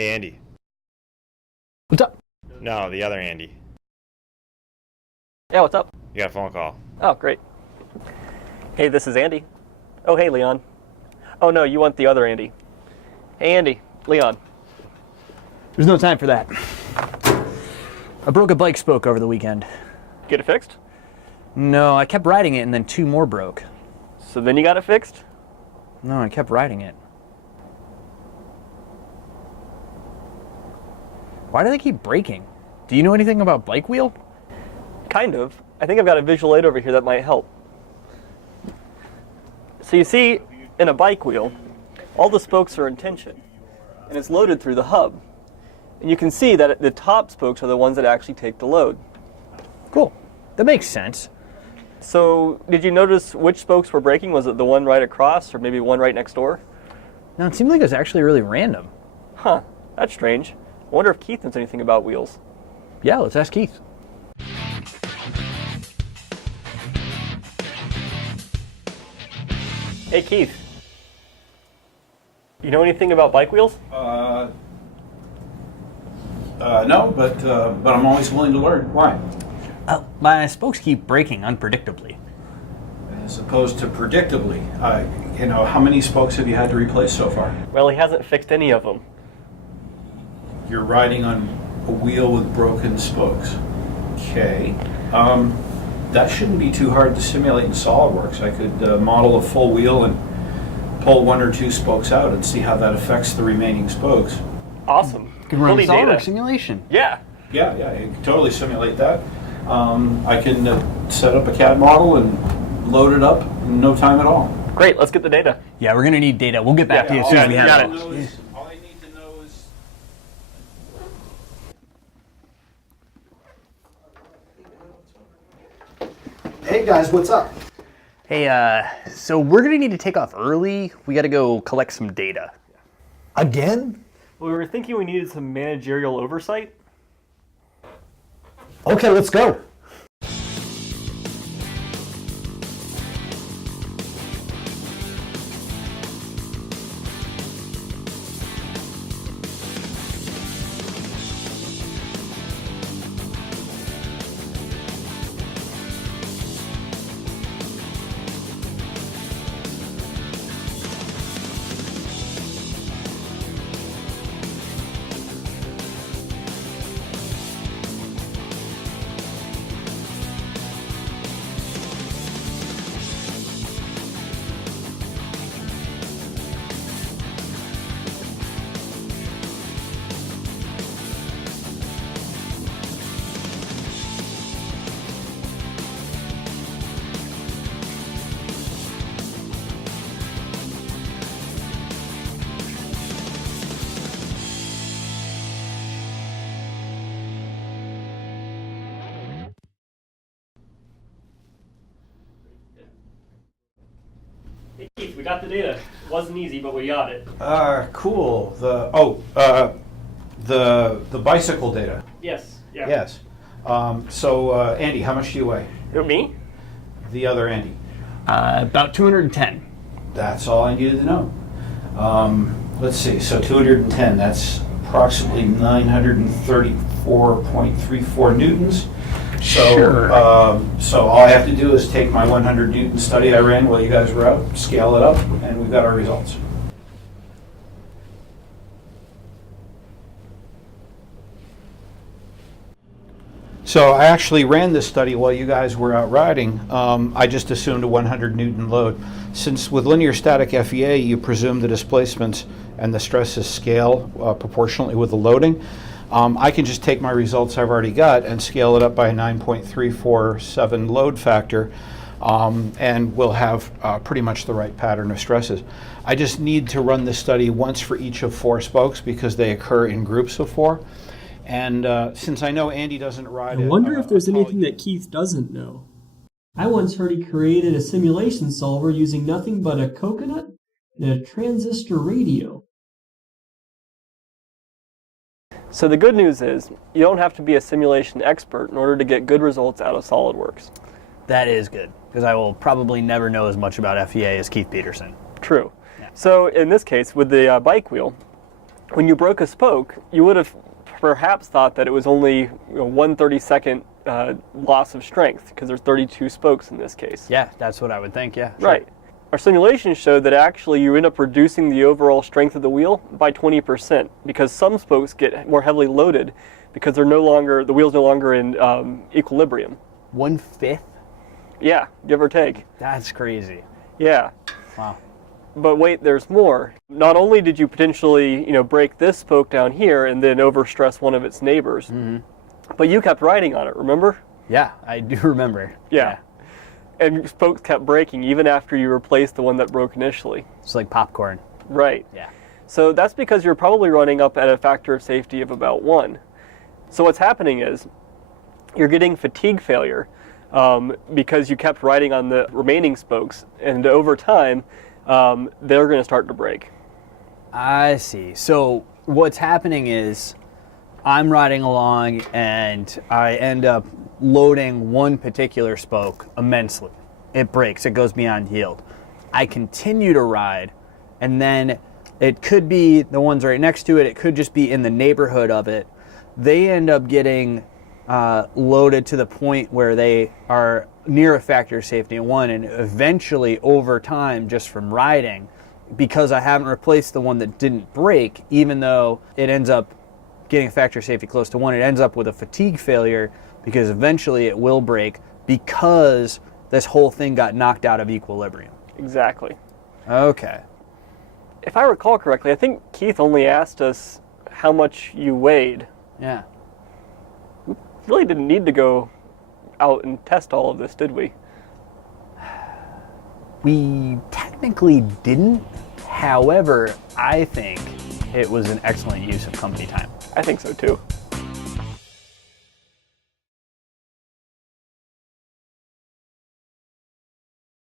Hey, Andy. What's up? No, the other Andy. Yeah, what's up? You got a phone call. Oh, great. Hey, this is Andy. Oh, hey, Leon. Oh, no, you want the other Andy. Hey, Andy. Leon. There's no time for that. I broke a bike spoke over the weekend. Get it fixed? No, I kept riding it and then two more broke. So then you got it fixed? No, I kept riding it. Why do they keep breaking? Do you know anything about bike wheel? Kind of. I think I've got a visual aid over here that might help. So you see, in a bike wheel, all the spokes are in tension, and it's loaded through the hub. And you can see that the top spokes are the ones that actually take the load. Cool. That makes sense. So did you notice which spokes were breaking? Was it the one right across, or maybe one right next door? No, it seemed like it was actually really random. Huh, that's strange. I wonder if Keith knows anything about wheels. Yeah, let's ask Keith. Hey, Keith. You know anything about bike wheels? No, but I'm always willing to learn. Why? My spokes keep breaking unpredictably. As opposed to predictably. How many spokes have you had to replace so far? Well, he hasn't fixed any of them. You're riding on a wheel with broken spokes. Okay. That shouldn't be too hard to simulate in SOLIDWORKS. I could model a full wheel and pull one or two spokes out and see how that affects the remaining spokes. Awesome. You can run a Fully data. SOLIDWORKS simulation. Yeah. Yeah, you can totally simulate that. I can set up a CAD model and load it up in no time at all. Great, let's get the data. Yeah, we're going to need data. We'll get back to you as soon as we have got it. it. All I need to know is... Hey guys, what's up? Hey, so we're going to need to take off early. We got to go collect some data. Again? We were thinking we needed some managerial oversight. Okay, let's go. Hey, Keith, we got the data. It wasn't easy, but we got it. Cool. The bicycle data. Yes. Yeah. Yes. Andy, how much do you weigh? Me? The other Andy. About 210. That's all I needed to know. Let's see. So 210. That's approximately 934.34 newtons. So, Sure. So all I have to do is take my 100 Newton study I ran while you guys were out, scale it up, and we've got our results. So I actually ran this study while you guys were out riding. I just assumed a 100 Newton load. Since with linear static FEA, you presume the displacements and the stresses scale proportionally with the loading. I can just take my results I've already got and scale it up by a 9.347 load factor, and we'll have pretty much the right pattern of stresses. I just need to run this study once for each of 4 spokes because they occur in groups of 4. And since I know Andy doesn't ride I wonder if there's anything that Keith doesn't know. I once heard he created a simulation solver using nothing but a coconut and a transistor radio. So the good news is, you don't have to be a simulation expert in order to get good results out of SOLIDWORKS. That is good, because I will probably never know as much about FEA as Keith Peterson. True. Yeah. So in this case, with the bike wheel, when you broke a spoke, you would have perhaps thought that it was only 1/32nd loss of strength, because there's 32 spokes in this case. Yeah, that's what I would think, yeah. Sure. Right. Our simulation showed that actually you end up reducing the overall strength of the wheel by 20%, because some spokes get more heavily loaded because the wheel's no longer in equilibrium. 1/5? Yeah, give or take. That's crazy. Yeah. Wow. But wait, there's more. Not only did you potentially, break this spoke down here and then overstress one of its neighbors, but you kept riding on it, remember? Yeah, I do remember. Yeah. And spokes kept breaking even after you replaced the one that broke initially. It's like popcorn. Right. Yeah. So that's because you're probably running up at a factor of safety of about 1. So what's happening is you're getting fatigue failure because you kept riding on the remaining spokes, and over time, they're going to start to break. I see. So what's happening is I'm riding along and I end up loading one particular spoke immensely. It breaks. It goes beyond yield. I continue to ride, and then it could be the ones right next to it. It could just be in the neighborhood of it. They end up getting loaded to the point where they are near a factor of safety of 1, and eventually over time, just from riding, because I haven't replaced the one that didn't break, even though it ends up getting a factor of safety close to 1, it ends up with a fatigue failure, because eventually it will break because this whole thing got knocked out of equilibrium. Exactly. Okay. If I recall correctly, I think Keith only asked us how much you weighed. Yeah. We really didn't need to go out and test all of this, did we? We technically didn't. However, I think it was an excellent use of company time. I think so too.